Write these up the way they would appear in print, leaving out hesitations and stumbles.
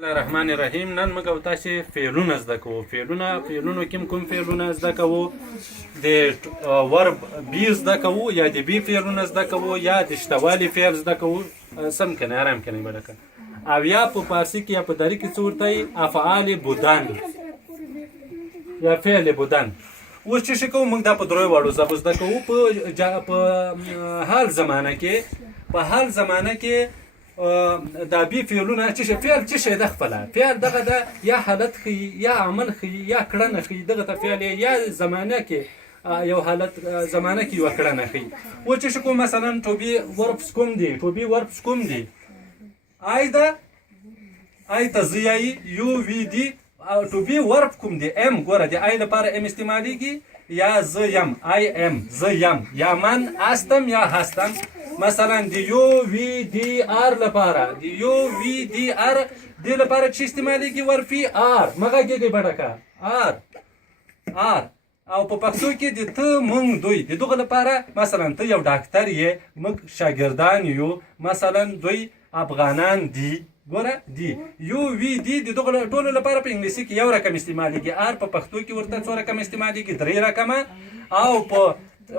الله الرحمن الرحیم. نن موږ او تاسې فعلونه زده کوو. فعلونو کې کوم فعلونه زده کوو؟ د ورب بی زده کوو، یا د بی فعلونه زده کوو، یا د شتوالي فعل زده کوو. سم کنه، آرام کنه بلکه. او یا په فارسی کې یا په دری کې څه ورته وایي؟ افعال بودن یا فعل بودن. اوس چې کوو موږ دا په دریو واړو ژبو زده کوو. په حال زمانه کې دا بی فعلونه چې فعل چې شي د خپله فعل دغه د یا حالت ښیي یا عمل ښیي یا کړنه ښیي. دغه ته فعل یا زمانه کې یو حالت زمانه کې یوه کړنه ښیي. و چې کوم مثلا ټو بی وربس کوم دي؟ ټو بی وربس کوم دي؟ آی ده آی ته زه یایي یو وی دي. ټو بی ورب کوم دي؟ ام. ګوره د آی لپاره ام استعمالیږي یا زه یم. آی ام زه یم، یا من هستم یا هستم. مثلا د یو وی دی آر لپاره د یو وی دی آر دی لپاره چې استعمالیږي ورفي آر. مغه ګیږي بډکه آر. او په پښتو کې د ته مونږ دوی د دغه لپاره مثلا ته یو ډاکټر یې، موږ شاګردان یو. مثلا دوی افغانان دي. ګوره دی یو وی دی د دغه ټولو لپاره په انګلیسي کې یو رقم استعمالیږي. آر په پښتو کې ورته څو رقم استعمالیږي؟ 3 رقمه. او په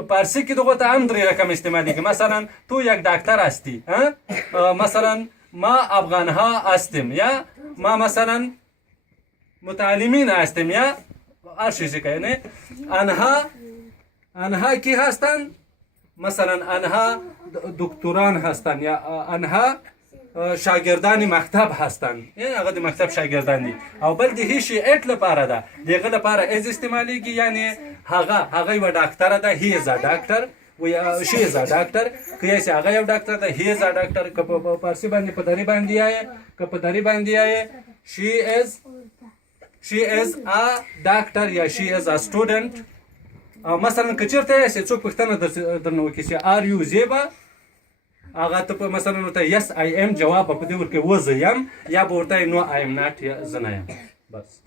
فارسی کې دغه ته هم 3 رقم استعمالیږي. مثلا تو یک دکتر هستی، مثلا ما افغان ها هستیم، یا ما مثلا متعلمین هستیم، یا هر چیزی که یعنی آنها کی هستند؟ مثلا آنها دکتران هستند، یا آنها شاگردان مکتب هستند، یعنی هغه د مکتب شاگردان دي. او بل د هیڅ ایت لپاره ده، دغه لپاره از استعمالیږي، یعنی هغه یو ډاکټر ده. هی از ا ډاکټر و یا شی از ا ډاکټر. که یې هغه یو ډاکټر ده، هی از ا ډاکټر. که په فارسی باندې په دری باندې یې، که په دری باندې یې شی از ا ډاکټر یا شی از ا سټوډنټ. مثلا که چېرته یې څوک پوښتنه درنه وکړي چې آر یو زیبا، هغه ته په مثلا ورته یس آی ایم جواب په دې ورکړي و زه یم، یا به ورته نو آی ایم ناټ یا زه نه یم. بس.